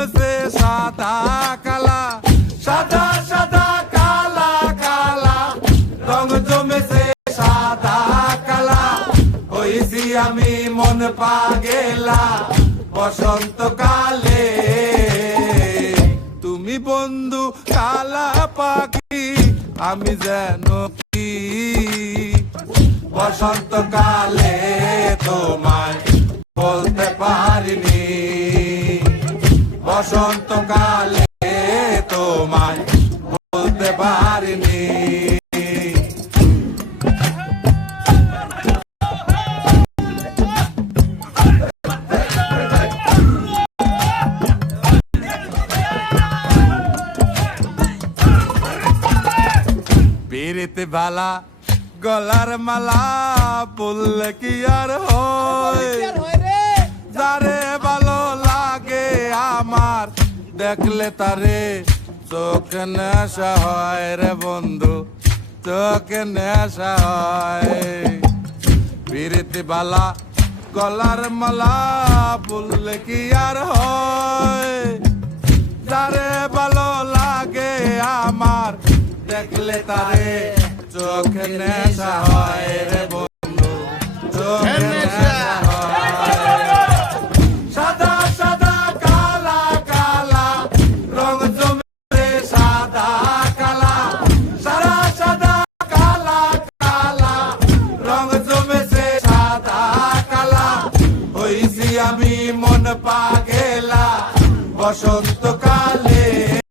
জমেছে সাদা কালা, সাদা সাদা, কালা কালা। রং জমেছে সাদা, কালা। হইছি আমি মন পাগেলা বসন্ত কালে তুমি বন্ধু, কালা পাখি, আমি যেন কি? বসন্ত কালে বসন্ত কালে তোমায় বলতে পারিনি। পিরিতে বালা গলার মালা বললে কি আর হয়? যারে দেখলে তারে চোখ নেশা হয় রে বন্ধু, চোখ নেশা হয়। পিরিতি বালা, গলার মালা বললে কি আর হয়? যারে ভালো লাগে আমার, দেখলে তারে চোখ নেশা হয় রে বন্ধু, চোখ আমি মন পাগেলা বসন্ত